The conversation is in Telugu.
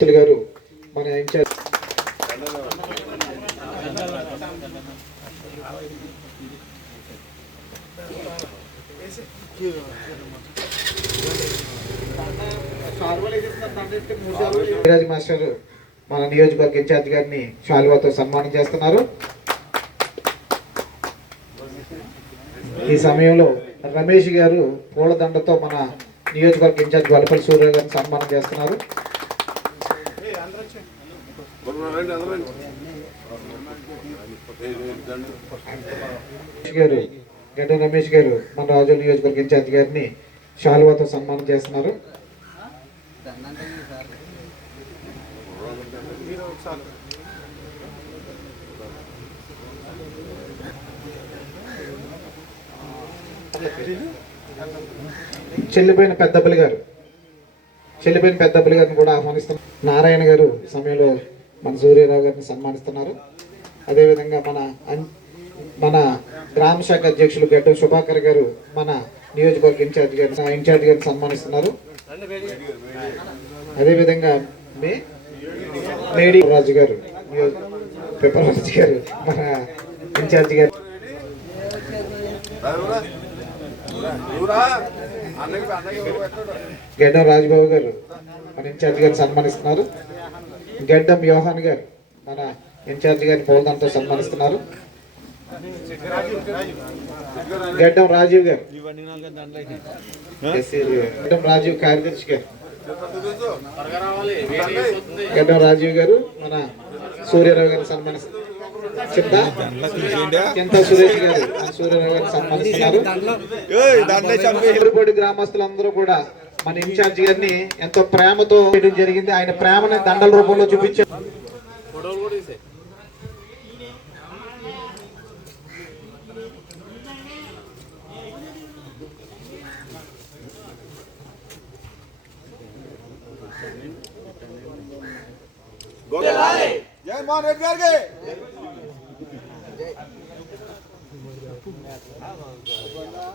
గారు మన ఇన్ఛార్జ్ మాస్టర్ మన నియోజకవర్గ ఇన్ఛార్జ్ గారిని శాలువాతో సన్మానం చేస్తున్నారు. ఈ సమయంలో రమేష్ గారు పూలదండతో మన నియోజకవర్గ ఇన్ఛార్జ్ వలపల్లి సూర్య గారిని సన్మానం చేస్తున్నారు. గారు గడ్డ రమేష్ గారు మన రాజు నియోజకవర్గ ఇన్ఛార్జ్ గారిని శాలువాతో సన్మానం చేస్తున్నారు. చెల్లిపోయిన పెద్దబ్బలి గారు. చెల్లిపోయిన పెద్దప్పలి గారిని కూడా ఆహ్వానిస్తున్నారు నారాయణ గారు సమయంలో మన సూర్యరావు గారిని సన్మానిస్తున్నారు. అదేవిధంగా మన మన గ్రామ శాఖ అధ్యక్షులు గడ్డ శుభాకర్ గారు మన నియోజకవర్గ ఇన్ఛార్జ్ గారిని ఇన్ఛార్జ్ గారిని సన్మానిస్తున్నారు. అదేవిధంగా మే మేడి రాజు గారు పెప్పరాజు గారు మన ఇన్ఛార్జ్ గారు. గెడ్డం రాజబాబు గారు మన ఇన్ఛార్జ్ గారిని సన్మానిస్తున్నారు. గెడ్డం యోహాన్ గారు మన ఇన్ఛార్జ్ గారిని పూలదండతో సన్మానిస్తున్నారు. గెడ్డం రాజీవ్ గారు. గెడ్డం రాజీవ్ కార్యదర్శి గారు. గెడ్డం రాజీవ్ గారు మన సూర్యరావు గారిని సన్మానిస్తున్నారు. చింత సురేష్ గారు? సూర్యరావు ఎదురుపొడి గ్రామస్తులందరూ కూడా మన ఇన్ఛార్జ్ గారిని ఎంతో ప్రేమతో చేయడం జరిగింది. ఆయన ప్రేమని దండల రూపంలో చూపించారు జగన్మోహన్ రెడ్డి గారికి. How long ago?